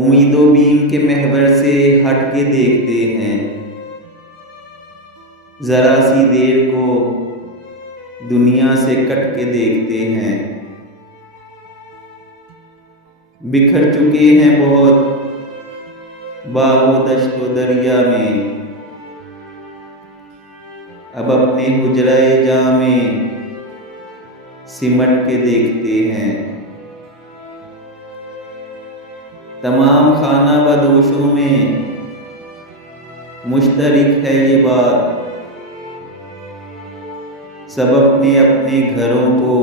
उम्मीदों बीम के महवर से हट के देखते हैं, जरा सी देर को दुनिया से कट के देखते हैं। बिखर चुके हैं बहुत बागो दश्तो दरिया में, अब अपने हुजराए जां में सिमट के देखते हैं। तमाम खाना बदोशों में मुश्तरिक है ये बात, सब अपने अपने घरों को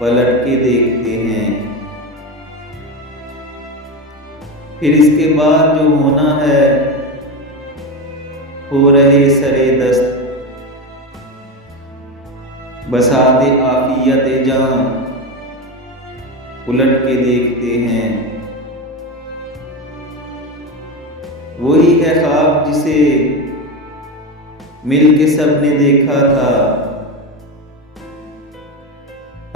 पलट के देखते हैं। फिर इसके बाद जो होना है हो रहे सरे दस्त, बसाते आफियत जां उलट के देखते हैं। वही है ख्वाब जिसे मिल के सबने देखा था,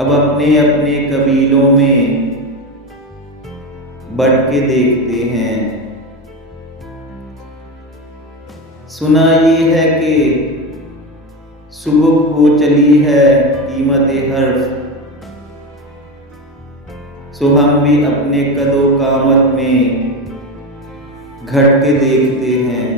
अब अपने अपने कबीलों में बढ़ के देखते हैं। सुना ये है कि सुबह हो चली है कीमत हर्फ, सो हम भी अपने कदो कामत में घट के देखते हैं।